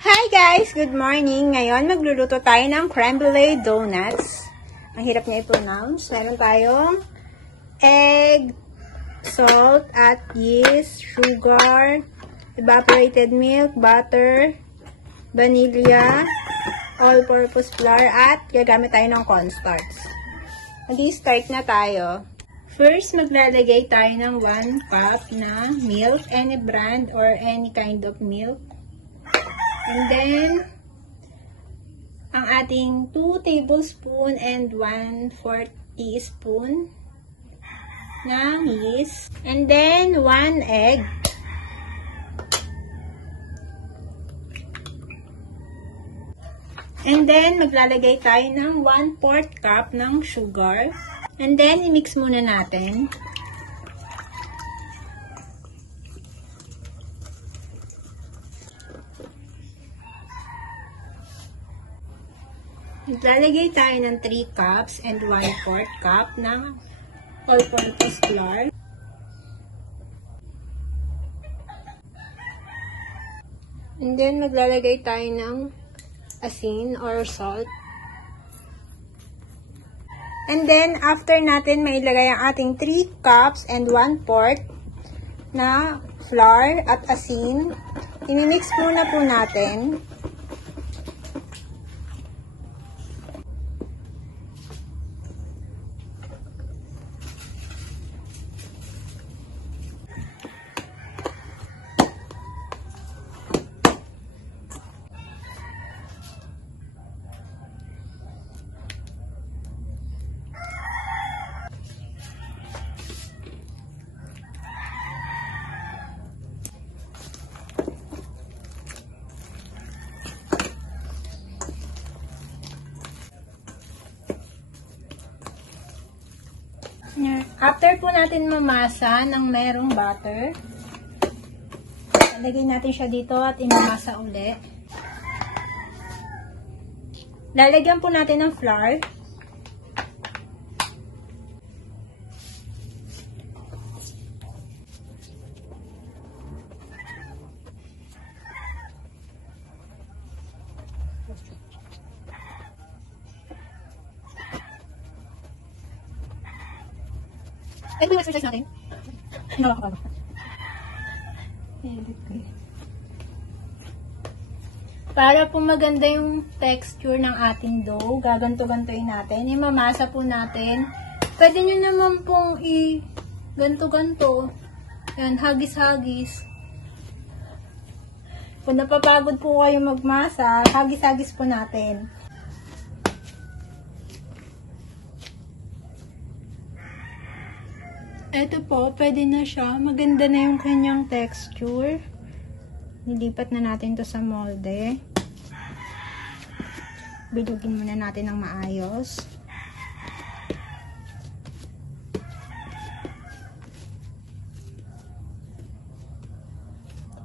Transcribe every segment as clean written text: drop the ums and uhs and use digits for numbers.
Hi guys! Good morning! Ngayon, magluluto tayo ng creme brulee donuts. Ang hirap niya i-pronounce. Meron tayong egg, salt, at yeast, sugar, evaporated milk, butter, vanilla, all-purpose flour, at gagamit tayo ng cornstarch. Mag-start na tayo. First, maglalagay tayo ng 1 cup na milk, any brand or any kind of milk. And then, ang ating 2 tablespoon and 1/4 teaspoon ng yeast. And then, 1 egg. And then, maglalagay tayo ng 1/4 cup ng sugar. And then, i-mix muna natin. Maglalagay tayo ng 3 cups and 1/4 cup ng all-purpose flour. And then, maglalagay tayo ng asin or salt. And then, after natin mailagay ang ating 3 cups and 1/4 na flour at asin, imimix muna po natin. After po natin mamasa ng merong butter, lagay natin siya dito at imamasa uli. Lalagyan po natin ng flour. Ito yung exercise natin. Nakakapagod. Para po maganda yung texture ng ating dough, gaganto-gantoin natin. Imamasa po natin. Pwede nyo naman pong i-ganto-ganto. Yan, hagis-hagis. Kung napapagod po kayo magmasa, hagis-hagis po natin. Ito po, pwede na siya. Maganda na yung kanyang texture. Nilipat na natin to sa molde. Bilugin muna natin ng maayos.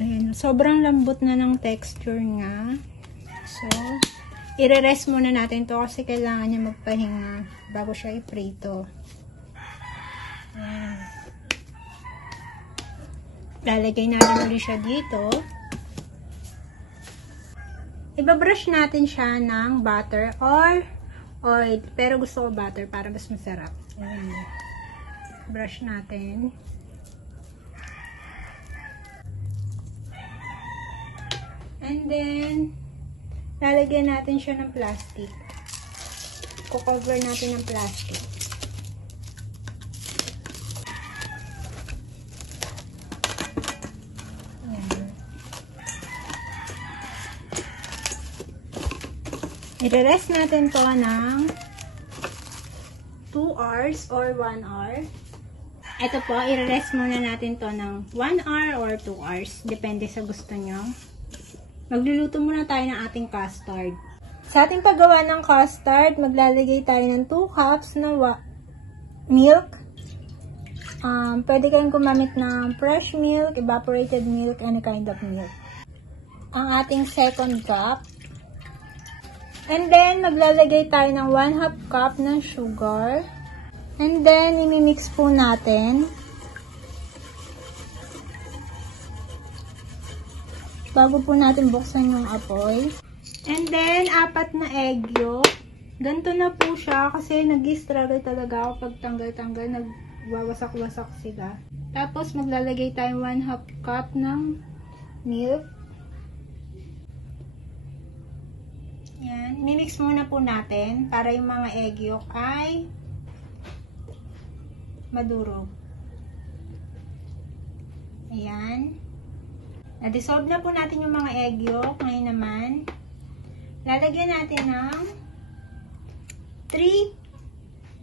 Ayan, sobrang lambot na ng texture nga. So, i-rest muna natin to kasi kailangan niya magpahinga bago siya i-prito. Lalagay natin ulit siya dito. Ibabrush natin siya ng butter or oil. Pero gusto ko butter para mas masarap. Ayan. Brush natin. And then, lalagyan natin siya ng plastic. Cover natin ng plastic. I-rest natin to ng 2 hours or 1 hour. Ito po, i-rest muna natin to ng 1 hour or 2 hours. Depende sa gusto nyo. Magluluto muna tayo ng ating custard. Sa ating paggawa ng custard, maglalagay tayo ng 2 cups na milk. Pwede kayong gumamit ng fresh milk, evaporated milk, any kind of milk. Ang ating second cup. And then, maglalagay tayo ng 1/2 cup ng sugar. And then, imimix po natin. bago po natin buksan yung apoy. And then, 4 na egg yolk. Ganito na po siya kasi nag-struggle talaga ako pag tanggal-tanggal. Nagwawasak-wasak sila. Tapos, maglalagay tayo 1/2 cup ng milk. Yan. Mimix muna po natin para yung mga egg yolk ay madurog. Ayan. Na-dissolve na po natin yung mga egg yolk. Ngayon naman, lalagyan natin ng 3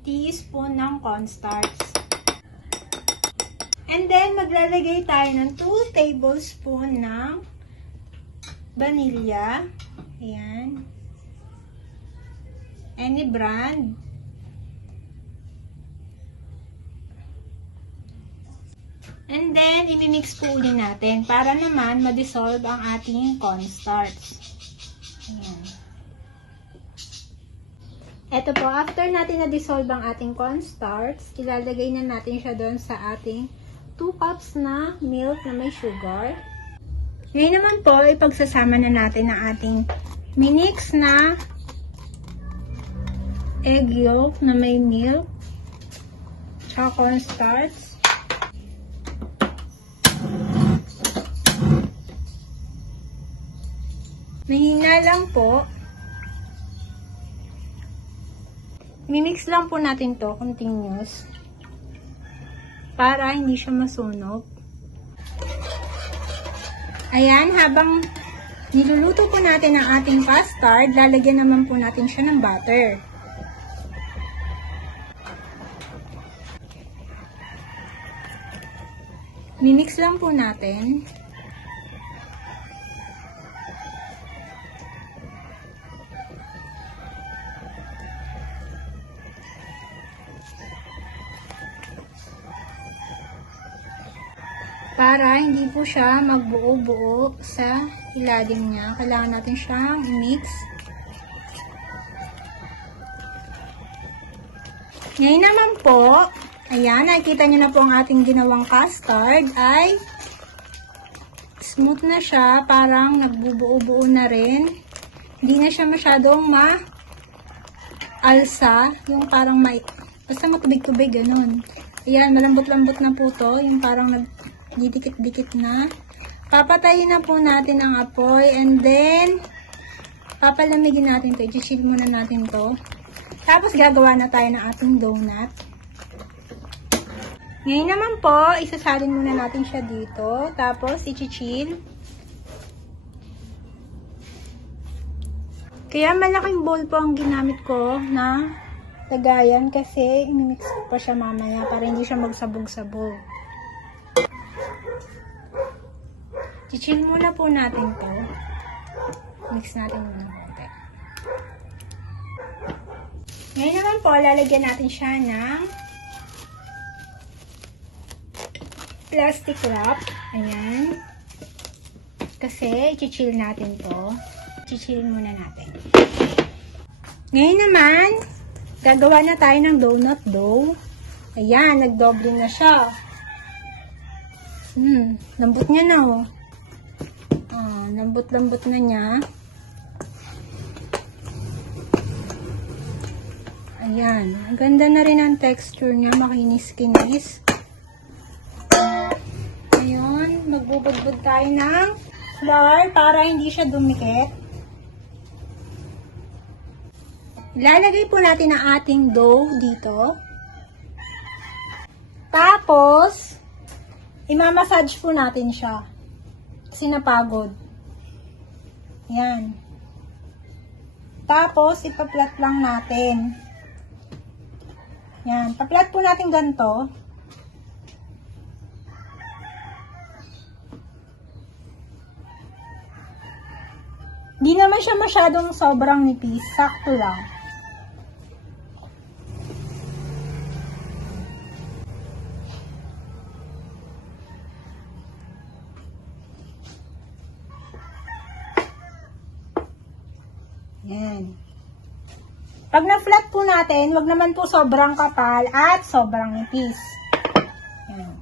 teaspoon ng cornstarch. And then, maglalagay tayo ng 2 tablespoon ng vanilla. Ayan. Any brand. And then, imimix po ulit natin para naman ma-dissolve ang ating cornstarch. Ayan. Ito po, after natin na-dissolve ang ating cornstarch, ilalagay na natin siya doon sa ating 2 cups na milk na may sugar. Ngayon naman po, ipagsasama na natin ang ating minix na egg yolk na may milk at cornstarch. Mahina lang po. Mimix lang po natin to continuous para hindi siya masunog. Ayan, habang niluluto po natin ang ating custard, lalagyan naman po natin siya ng butter. Mimix lang po natin. Para hindi po siya magbuo-buo sa ilalim niya. Kailangan natin siyang i-mix. Ngayon naman po, ayan, nakikita nyo na po ang ating ginawang custard ay smooth na siya. Parang nagbubuo-buo na rin. Hindi na siya masyadong ma-alsa. Yung parang basta matubig-tubig, ganun. Ayan, malambot-lambot na po to. Yung parang didikit-dikit na. Papatayin na po natin ang apoy and then papalamigin natin to. I-chill muna natin to. Tapos gagawa na tayo ng ating donut. Ngayon naman po, isasalin muna natin siya dito. Tapos i-chill. Kaya malaking bowl po ang ginamit ko na lagayan kasi imimix ko pa siya mamaya para hindi siya magsabog-sabog. I-chill muna po natin to. Mix natin muna konti. Ngayon naman po, lalagyan natin siya ng plastic wrap. Ayan. Kasi, i-chill natin to. I-chill muna natin. Ngayon naman, gagawa na tayo ng donut dough. Ayan, nagdoble na siya. Lambot niya na, oh. Lambot-lambot na niya. Ayan. Ang ganda na rin ang texture niya. Makinis-kinis. Ayun. Magbubudbud tayo ng flour para hindi siya dumikit. Ilalagay po natin ang ating dough dito. Tapos, imamassage po natin siya. Kasi napagod. Yan. Tapos, ipaplat lang natin. Yan. Paplat po natin ganito. Di naman siya masyadong sobrang nipis. Sakto lang. Yan. Pag na-flat po natin, wag naman po sobrang kapal at sobrang nipis. Yan.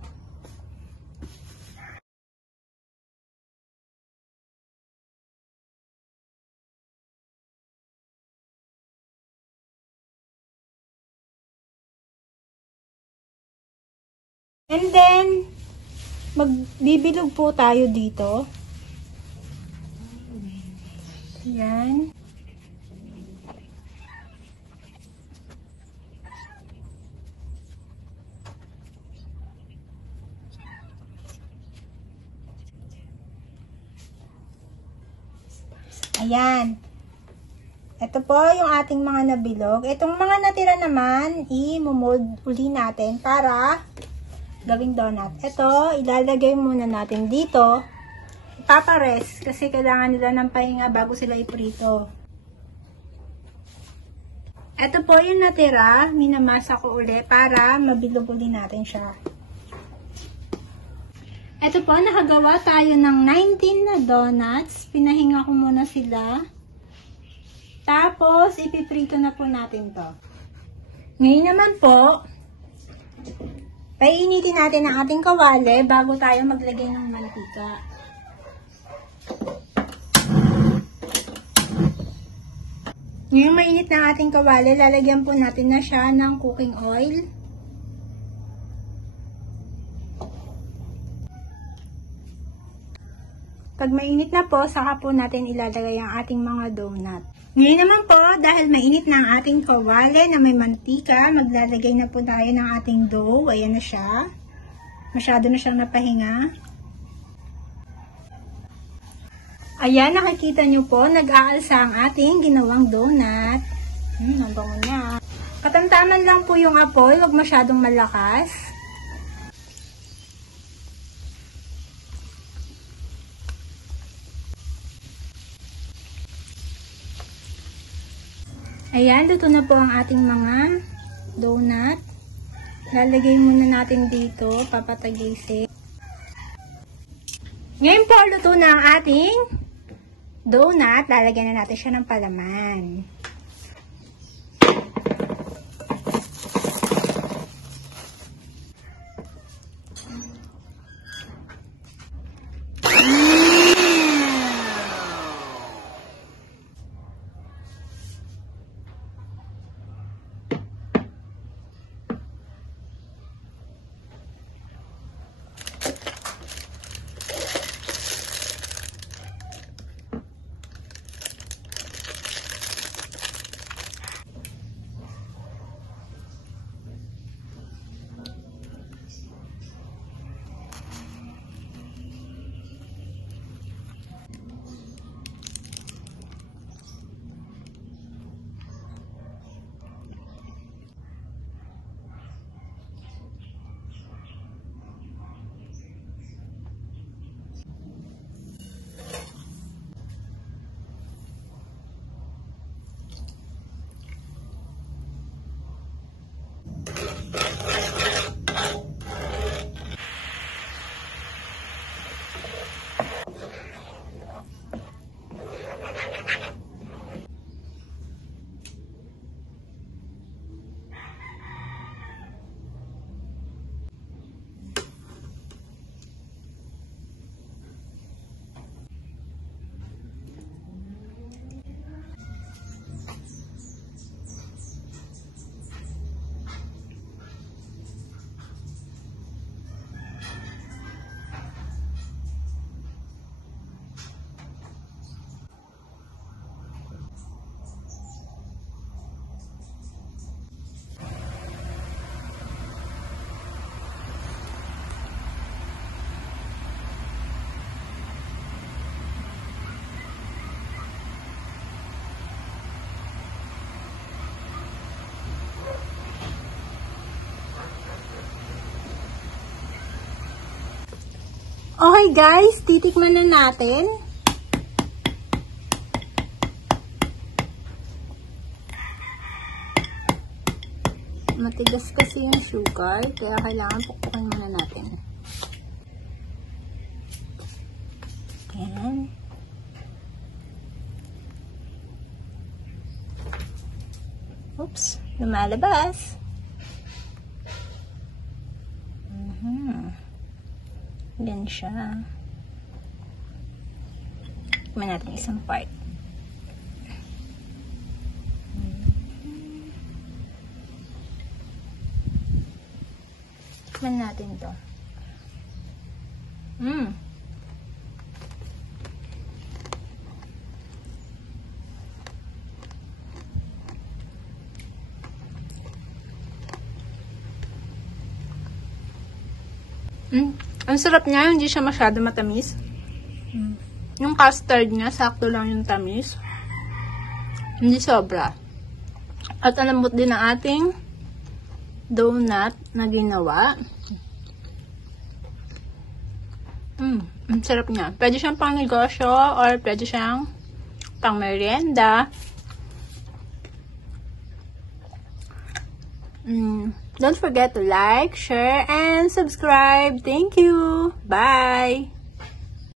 And then, magbibilog po tayo dito. Yan. Ayan. Ito po yung ating mga nabilog. Itong mga natira naman, i-mold uli natin para gawing donut. Ito, ilalagay muna natin dito. Ipapares kasi kailangan nila ng pahinga bago sila iprito. Ito po yung natira. Minamasa ko uli para mabilog uli natin siya. Ito po, nakagawa tayo ng 19 na donuts. Pinahinga ko muna sila. Tapos, ipiprito na po natin to. Ngayon naman po, painitin natin ang ating kawali bago tayo maglagay ng mantika. Ngayon mainit na ang ating kawali, lalagyan po natin na siya ng cooking oil. Pag mainit na po, saka po natin ilalagay ang ating mga donut. Ngayon naman po, dahil mainit na ang ating kawali na may mantika, maglalagay na po tayo ng ating dough. Ayan na siya. Masyado na siyang napahinga. Ayan, nakikita nyo po, nag-aalsa ang ating ginawang donut. Ang bango niya. Katamtaman lang po yung apoy, huwag masyadong malakas. Ayan, luto na po ang ating mga donut. Lalagay muna natin dito, papatagisin. Ngayon po, luto na ang ating donut. Lalagyan na natin siya ng palaman. Okay guys, titikman na natin. Matigas kasi yung sugar, kaya kailangan pukpukin muna natin. Ayan. Oops, lumalabas. Yan siya. Tignan natin isang part. Tikman natin to. Ang sarap niya, hindi siya masyado matamis. Yung custard niya, sakto lang yung tamis. Hindi sobra. At ang lambot din ng ating donut na ginawa. Ang sarap niya. Pwede siyang pang negosyo or pwede siyang pang merienda. Don't forget to like, share, and subscribe. Thank you. Bye.